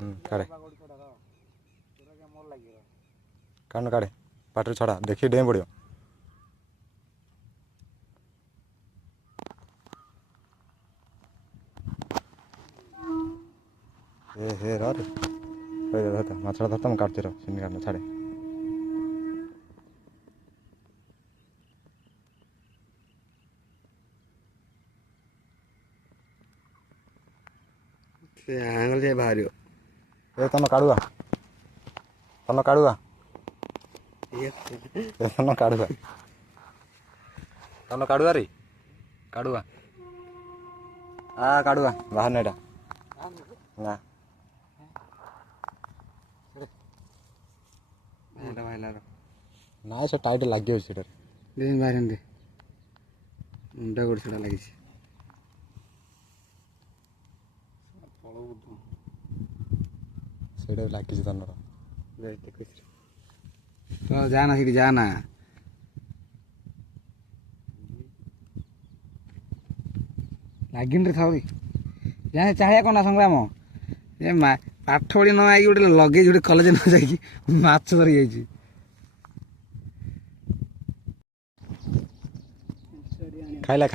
କାଢ଼େ କାଢ଼ କାଢ଼େ ପାଟିରୁ ଛଡ଼ା ଦେଖି ଡେଇଁ ପଡ଼ିବ। ହେ ରେ ମାଛଟା ଧରତ ମୁଁ କାଟୁଛି ର ସେମିତି କାଟ ଛାଡ଼େ। ସେ ଆଙ୍ଗଲ ଯାଇ ବାହାରିବ। ଏ ତନ କାଢ଼ୁଆ କାଢ଼ୁଆ ତନ କାଢ଼ୁଆ ତନ କାଢ଼ୁଆ ରେ କାଢ଼ୁଆ କାଢ଼ୁଆ ବାହାରୁନି ଏଇଟା ନା ନାଇଁ ସେ ଟାଇଟ୍ ଲାଗିଯାଉଛି ସେଟାରେ ବାହାରନ୍ତି ମୁଣ୍ଡା ଗୋଟେ ଛଡ଼ା ଲାଗିଛି। ସେଇଟା ଲାଗିଛି ତନର ତ ଯାନା ସେଠି ଯାନା ଲାଗିନି ଥାଉ ଜାଣେ ଚାହିଁଆ କ'ଣ ନା ସଂଗ୍ରାମ ଏ ପାଠ ପଢ଼ି ନ ଆଇକି ଗୋଟେ ଲଗେଇଛି ଗୋଟେ କଲେଜ ନ ଯାଇକି ମାଛ ଧରି ଯାଇଛି। ଖାଇଲା